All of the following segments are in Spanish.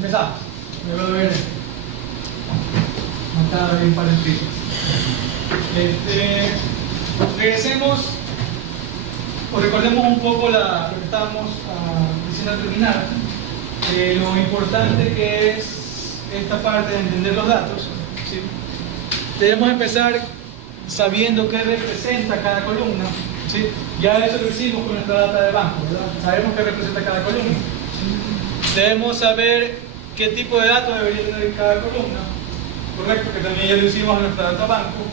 empezamos. Luego de ver montada bien parentito. Regresemos o recordemos un poco lo que estábamos diciendo al terminar. Lo importante que es esta parte de entender los datos, ¿sí? Debemos empezar sabiendo qué representa cada columna, ¿sí? Ya eso lo hicimos con nuestra data de banco, ¿verdad? Sabemos qué representa cada columna. Debemos saber qué tipo de datos debería tener cada columna, correcto, que también ya lo hicimos en nuestra data banco.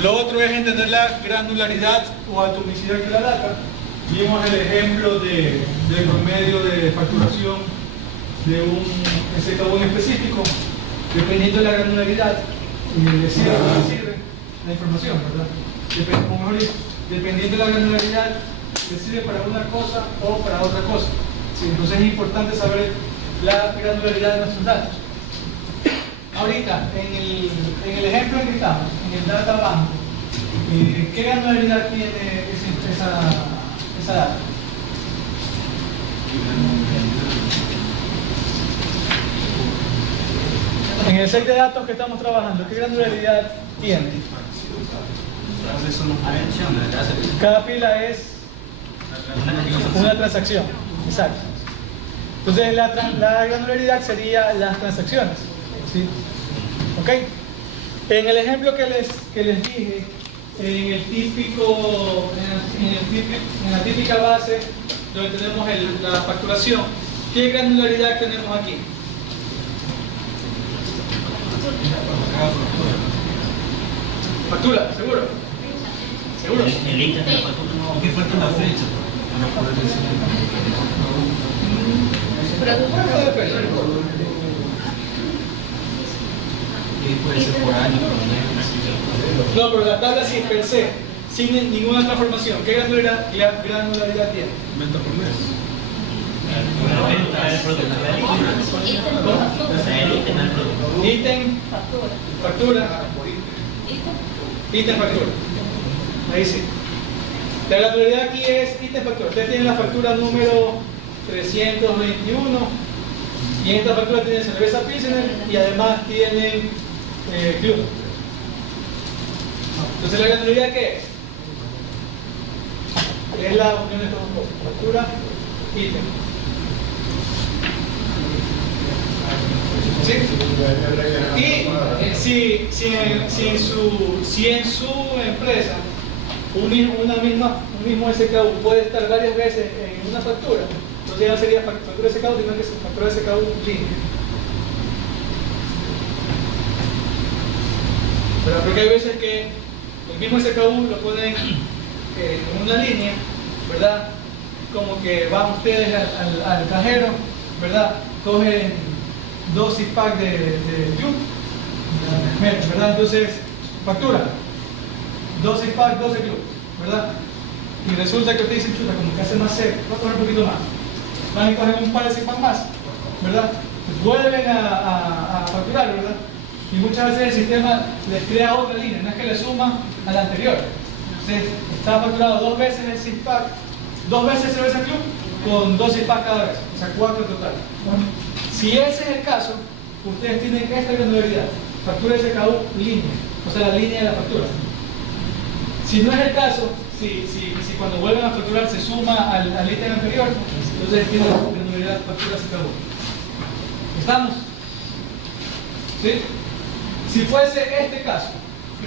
Lo otro es entender la granularidad o atomicidad de la data. Vimos el ejemplo del promedio de facturación de un SKU en específico. Dependiendo de la granularidad, le sirve la información, ¿verdad? O mejor dicho, dependiendo de la granularidad, le sirve para una cosa o para otra cosa. Sí, entonces es importante saber la granularidad de nuestros datos. Ahorita, en el ejemplo en que estamos, en el data banco, ¿qué granularidad tiene esa data? En el set de datos que estamos trabajando, ¿qué granularidad tiene? Cada fila es una transacción. Exacto. Entonces la granularidad sería las transacciones, ¿sí? ¿Ok? En el ejemplo que les dije, en la típica base donde tenemos la facturación, ¿qué granularidad tenemos aquí? Factura, ¿seguro? ¿Seguro? El ítem de la factura no, ¿qué falta la fecha? Puede ser por año, no, pero la tabla sí, per se, sin ninguna transformación. ¿Qué granularidad tiene? Venta por mes. La venta del producto. Ítem, factura. Ítem, factura. Ahí sí. La granularidad aquí es ítem, factura. Ustedes tienen la factura número 321 y en esta factura tienen cerveza Pilsener y además tienen club. Entonces la granularidad ¿qué es? Es la unión de estas dos cosas, factura, ítem. ¿Sí? Y si en su empresa un mismo SKU puede estar varias veces en una factura, entonces ya no sería factura SKU, sino que es factura SKU línea. Pero porque hay veces que el mismo SKU lo ponen en una línea, ¿verdad? Como que van ustedes al cajero, ¿verdad? Cogen 2 six-pack de club, ¿verdad? Entonces, factura 2 six-pack, 12 club, ¿verdad? Y resulta que ustedes dicen, chuta, como que hace más sed, voy a coger un poquito más. Van y cogen un par de six-pack más, ¿verdad? Vuelven a facturar, ¿verdad? Y muchas veces el sistema les crea otra línea, no es que le suma a la anterior. Entonces, está facturado 2 veces el six-pack, 2 veces cerveza club, con 2 six-pack cada vez, o sea 4 en total. Si ese es el caso, ustedes tienen esta granularidad, factura SKU línea, o sea la línea de la factura. Si no es el caso, si cuando vuelven a facturar se suma al ítem anterior, entonces tienen la granularidad factura SKU. ¿Estamos? ¿Sí? Si fuese este caso,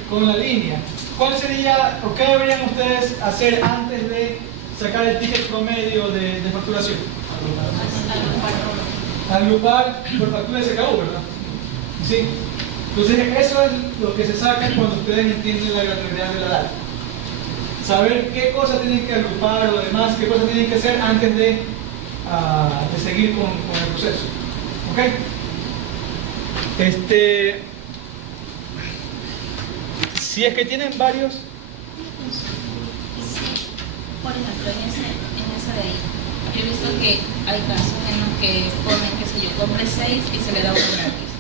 con la línea, ¿cuál sería, o qué deberían ustedes hacer antes de sacar el ticket promedio de facturación? Agrupar por factura de SKU, ¿verdad? ¿Sí? Entonces eso es lo que se saca cuando ustedes entienden la granularidad de la data. Saber qué cosas tienen que agrupar o demás, qué cosas tienen que hacer antes de seguir con el proceso. ¿Ok? Si es que tienen varios. Sí, por ejemplo, en esa de ahí, yo he visto que hay casos en los que ponen, qué sé yo, compre 6 y se le da uno gratis.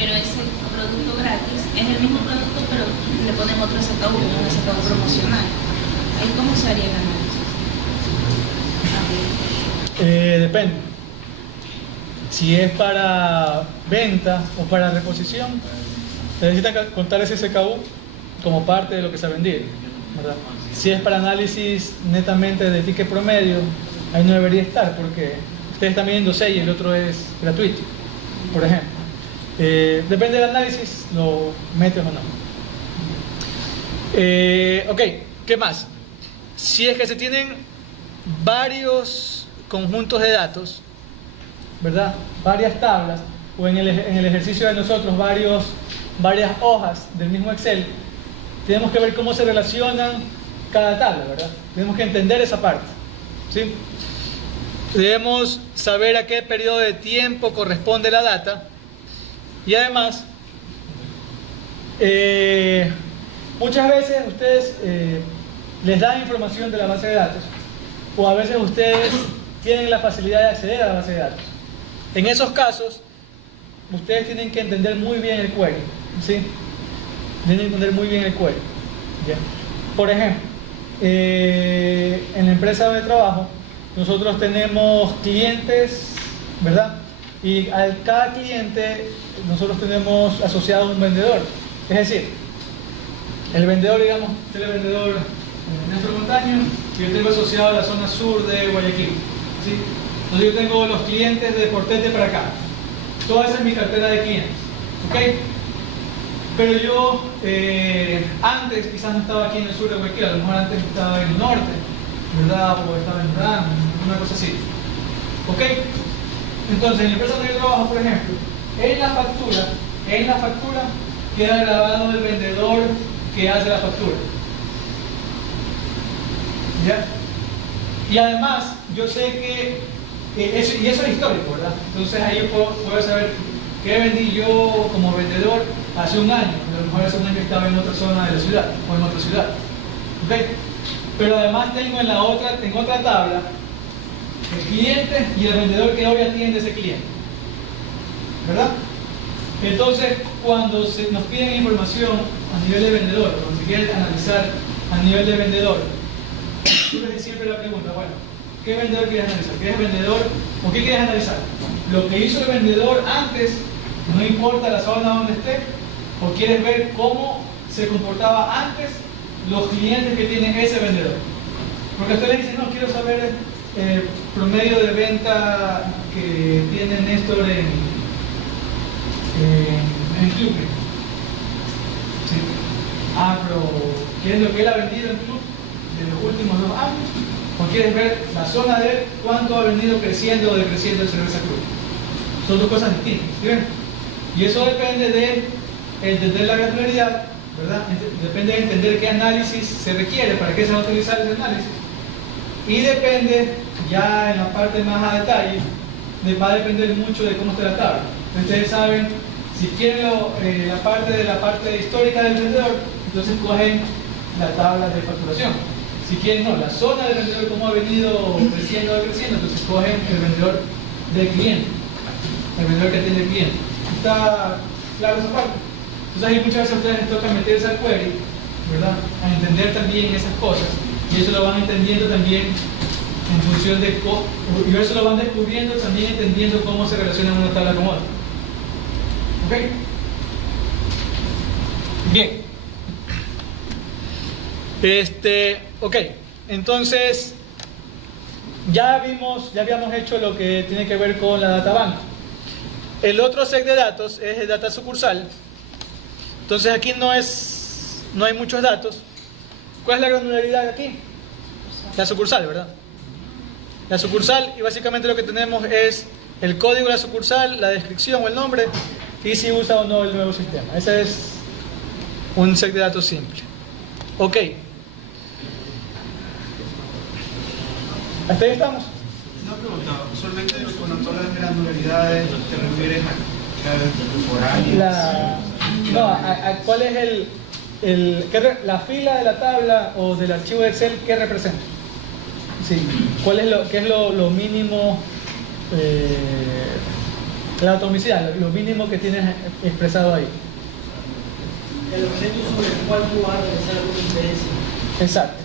Pero ese producto gratis es el mismo producto, pero le ponen otro SKU, un SKU promocional. ¿Ahí cómo se haría el análisis? Depende. Si es para venta o para reposición, se necesita contar ese SKU como parte de lo que se ha vendido, ¿verdad? Si es para análisis netamente de ticket promedio, ahí no debería estar porque ustedes están viendo 6 y el otro es gratuito, por ejemplo. Depende del análisis, lo meten o no. Ok, ¿qué más? Si es que se tienen varios conjuntos de datos, ¿verdad? Varias tablas, o en el ejercicio de nosotros varias hojas del mismo Excel, tenemos que ver cómo se relacionan cada tabla, ¿verdad? Tenemos que entender esa parte, ¿sí? Debemos saber a qué periodo de tiempo corresponde la data y además muchas veces ustedes les dan información de la base de datos o a veces ustedes tienen la facilidad de acceder a la base de datos. En esos casos ustedes tienen que entender muy bien el query, ¿sí? Tienen que entender muy bien el query, ¿ya? Por ejemplo, en la empresa donde trabajo nosotros tenemos clientes, ¿verdad? Y a cada cliente nosotros tenemos asociado un vendedor. Es decir, el vendedor, digamos, es el vendedor Néstor Montaño, y yo tengo asociado la zona sur de Guayaquil, ¿sí? Entonces yo tengo los clientes de Portete para acá. Toda esa es mi cartera de clientes, ¿ok? Pero yo antes quizás no estaba aquí en el sur de Guayaquil, a lo mejor antes estaba en el norte, ¿verdad? O estaba en Durán, una cosa así, ¿ok? Entonces en la empresa donde yo trabajo, por ejemplo, en la factura queda grabado el vendedor que hace la factura, ¿ya? Y además yo sé que eso es histórico, ¿verdad? Entonces ahí yo puedo saber qué vendí yo como vendedor hace un año. A lo mejor hace un año estaba en otra zona de la ciudad o en otra ciudad, ¿ok? Pero además tengo en otra tabla el cliente y el vendedor que hoy atiende ese cliente, ¿verdad? Entonces cuando nos piden información a nivel de vendedor, cuando se quiere analizar a nivel de vendedor, yo les hago siempre la pregunta, bueno, ¿qué vendedor quieres analizar? ¿Quieres vendedor o qué quieres analizar? ¿Lo que hizo el vendedor antes, no importa la zona donde esté? ¿O quieres ver cómo se comportaba antes los clientes que tiene ese vendedor? Porque ustedes dicen, no, quiero saber el promedio de venta que tiene Néstor en club. ¿Sí? Ah, pero ¿quieres lo que él ha vendido en club en los últimos 2 años? ¿O quieres ver la zona de él, cuánto ha venido creciendo o decreciendo el cerveza cruz? Son dos cosas distintas, ¿sí ven? Y eso depende de entender la granularidad, ¿verdad? Depende de entender qué análisis se requiere, para qué se va a utilizar ese análisis. Y depende, ya en la parte más a detalle, va a depender mucho de cómo esté la tabla. Ustedes saben, si quieren la parte histórica del vendedor, entonces cogen la tabla de facturación. Si quieren, no, la zona del vendedor, cómo ha venido creciendo o creciendo, entonces cogen el vendedor del cliente, el vendedor que atiende el cliente. ¿Está claro esa parte? Entonces ahí muchas veces a ustedes les toca meterse al query, ¿verdad? A entender también esas cosas, y eso lo van entendiendo también en función de y eso lo van descubriendo también entendiendo cómo se relaciona una tabla con otra. ¿Ok? Bien. Ok, entonces ya habíamos hecho lo que tiene que ver con la databank. El otro set de datos es el data sucursal. Entonces aquí no hay muchos datos. ¿Cuál es la granularidad aquí? La sucursal, ¿verdad? La sucursal, y básicamente lo que tenemos es el código de la sucursal, la descripción o el nombre, y si usa o no el nuevo sistema. Ese es un set de datos simple. Ok. ¿Hasta ahí estamos? Una pregunta, usualmente cuando hablas de granularidades te refieres a ¿cuál es la fila de la tabla o del archivo de Excel que representa? Sí. ¿Qué es lo mínimo, la atomicidad, lo mínimo que tienes expresado ahí? El objeto sobre el cual tú vas a realizar alguna inferencia. Exacto.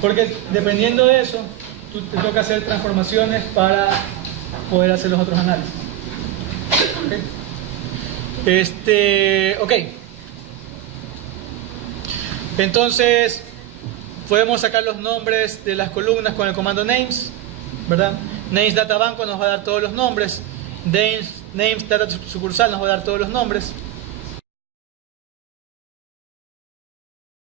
Porque dependiendo de eso, tú te toca hacer transformaciones para poder hacer los otros análisis. Ok. Entonces, podemos sacar los nombres de las columnas con el comando names, ¿verdad? Names data banco nos va a dar todos los nombres. Names data sucursal nos va a dar todos los nombres.